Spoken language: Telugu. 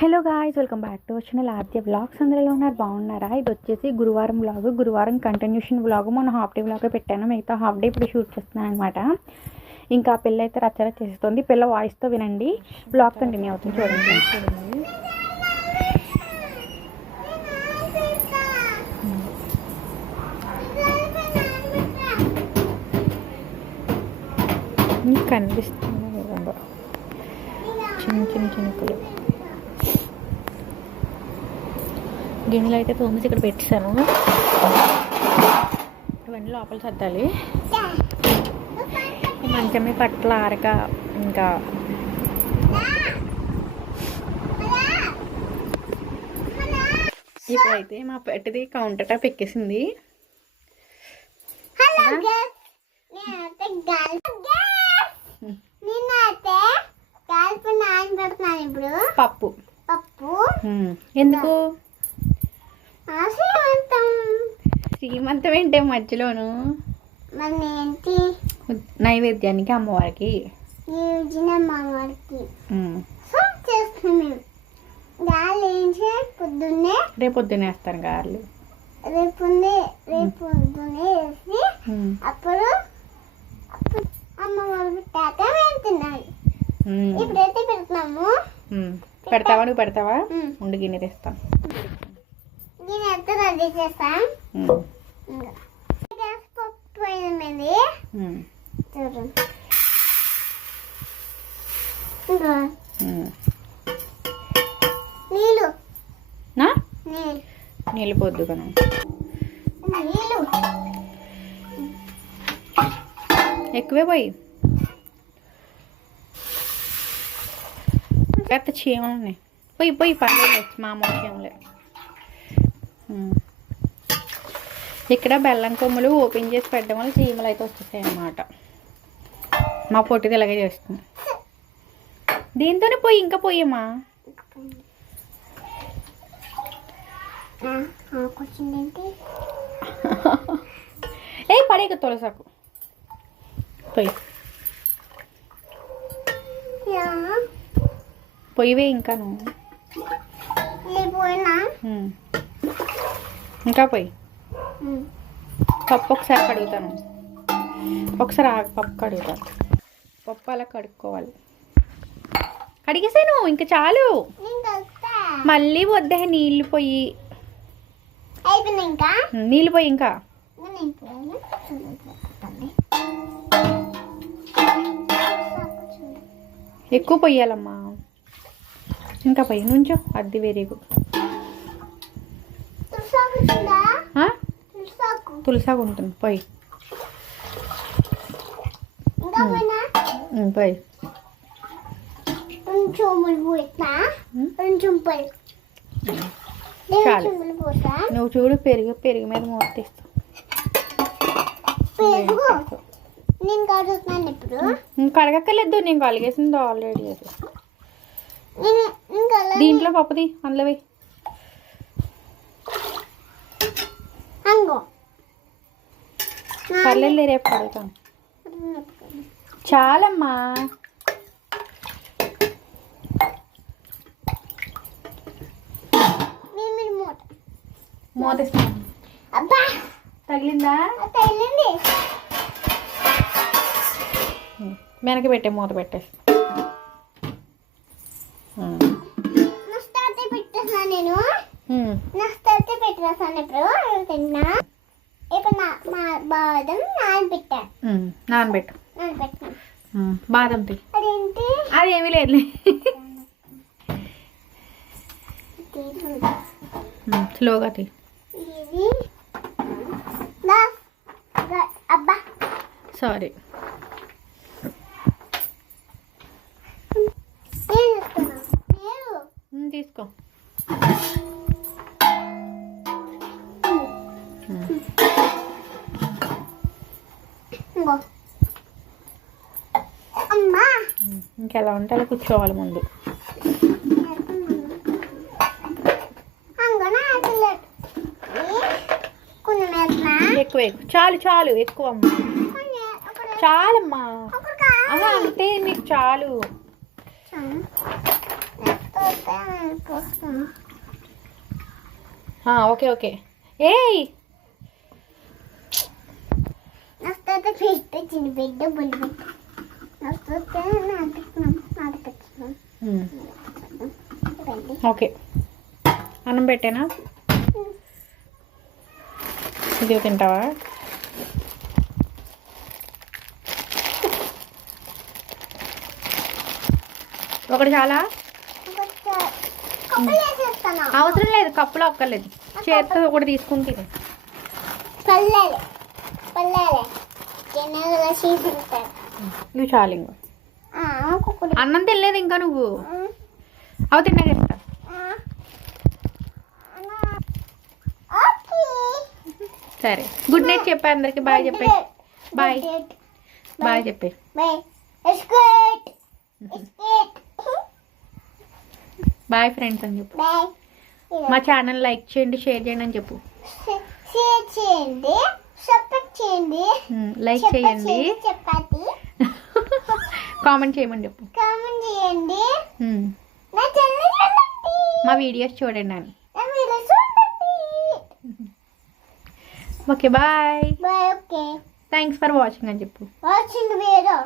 Hello guys welcome back to వచ్చిన ఆద్య బ్లాగ్స్ అందరిలో ఉన్నారు? బాగున్నారా? ఇది వచ్చేసి గురువారం బ్లాగ్ గురువారం కంటిన్యూషన్ బ్లాగ్ మొన్న హాఫ్ డే బ్లాగ్ పెట్టాను. మిగతా హాఫ్ డే ఇప్పుడు షూట్ చేస్తున్నాను అనమాట ఇంకా పిల్ల అయితే రచ్చరచ చేస్తుంది. పిల్ల వాయిస్తో వినండి. బ్లాగ్ కంటిన్యూ అవుతుంది. చూడండి. చూడండి కనిపిస్తుంది. విధంగా చిన్న చిన్న చినుకులు. గిన్నెలు అయితే తోమేసి ఇక్కడ పెట్టేశాను. ఇవన్నీ లోపల సర్దాలి. మంచమే పట్ల ఆరక ఇంకా. ఇప్పుడైతే మా పెట్టిది కౌంటర్ టాప్ ఎక్కేసింది. పప్పు. పప్పు. ఎందుకు? ఆశీర్వంతం శ్రీమంతం ఏంటే మధ్యలోను? ఏంటి నైవేద్యానికి అమ్మవారికి. పొద్దున్నే రేపు పొద్దున్నే. వేస్తాను గారెలు. రేపు రేపు పొద్దున్నే వేసి. అప్పుడు అప్పుడు అమ్మ వాళ్ళు పెట్టాక మేము తినాలి. ఉమ్. ఇప్పుడైతే పెడుతున్నాము. ఉమ్. పెడతావా? నువ్వు పెడతావా. ఉండి గిన్నె తెస్తాను. చేస్తాం. పప్పు పోయింది. చూడండి. నీళ్ళు. నీళ్ళు. పొద్దు కదా. ఎక్కువే పోయి. పెద్ద చీమలు ఉన్నాయి పోయి పోయి పర్లేదు. మామూలు చీమలే. ఇక్కడ బెల్లం కొమ్ములు ఓపెన్ చేసి పెట్టడం వల్ల చీమలు అయితే వచ్చేసాయి అన్నమాట. మా పొట్టిది ఇలాగే చేస్తుంది. దీంతోనే పోయి ఇంకా పోయమ్మా. ఏ పడేక తొలసాకు. పోయి. పొయ్యివే ఇంకా నువ్వు. ఇంకా పోయి. పప్పు ఒకసారి కడుగుతాను. ఒకసారి పప్పు కడుగుతాను పప్పు అలా కడుక్కోవాలి. కడిగేసాను ఇంకా చాలు. మళ్ళీ వద్దే నీళ్ళు పోయి. నీళ్ళు పోయి ఇంకా. ఎక్కువ పొయ్యాలమ్మా. ఇంకా పోయి నుంచో అది వెరీ తులసాగా ఉంటుంది పోయి పోయి చాలు. నువ్వు చూడు పెరుగు పెరుగు మీద మూత తీస్తావు పెరుగు? నేను కడుగుతున్నాను ఇప్పుడు. ఇంకా కడగక్కర్లేదు నేను కడిగేసింది ఆల్రెడీ అది. దీంట్లో పప్పుది అందులో అంగో. పర్లేదు రేపు కడుగుతాను చాలమ్మా. మూతేస్తాను అబ్బా. తగిలిందా? వెనక పెట్టే మూత పెట్టేసి. ఉమ్. నా స్టార్ట్ పెట్టేసాను నేను. ఉమ్. నా స్టార్ట్ పెట్టేసాను ఇప్పుడు. తిన్నా. ఇప్పుడు మా బాదం నానబెట్టాను. నానబెట్టు నానబెట్టాను. బాదం తీ అదేంటి అదేమీ లేదులే. స్లోగా తీ ఇది అబ్బా సారీ ఇంకో. అమ్మా. ఉమ్. ఇంకెలా ఉంటే అలా కూర్చోవాలి ముందు. ఎక్కువ ఎక్కువ. చాలు చాలు ఎక్కువ అమ్మా. చాలమ్మా. అలా అంటే నీకు చాలు. Okay okay. ఏయ్! చిన్న బిడ్డ బుల్లి ఓకే. అన్నం పెట్టేనా? ఇది తింటావా? ఒకటి చాలా? అవసరం లేదు కప్పులో ఒక్కర్లేదు చేతితో ఒకటి తీసుకుని తిను. పల్లెలే. ఇవి చాలు ఇంకో అన్నం తినలేదు ఇంకా నువ్వు. అవి ఓకే సరే. గుడ్ నైట్ చెప్పే అందరికి. బాయ్ చెప్పే. బాయ్ బాయ్ చెప్పే. బాయ్ ఫ్రెండ్స్ అని చెప్పు. మా ఛానల్ లైక్ చేయండి షేర్ చేయండి అని చెప్పు. షేర్ చేయండి. చేయండి లైక్ చేయండి. చపాతి. కామెంట్ చేయమని చెప్పు. కామెంట్ చేయండి. నా ఛానల్ మా వీడియోస్ చూడండి అని. Okay bye. Bye okay. Thanks for watching అని చెప్పు. Watching video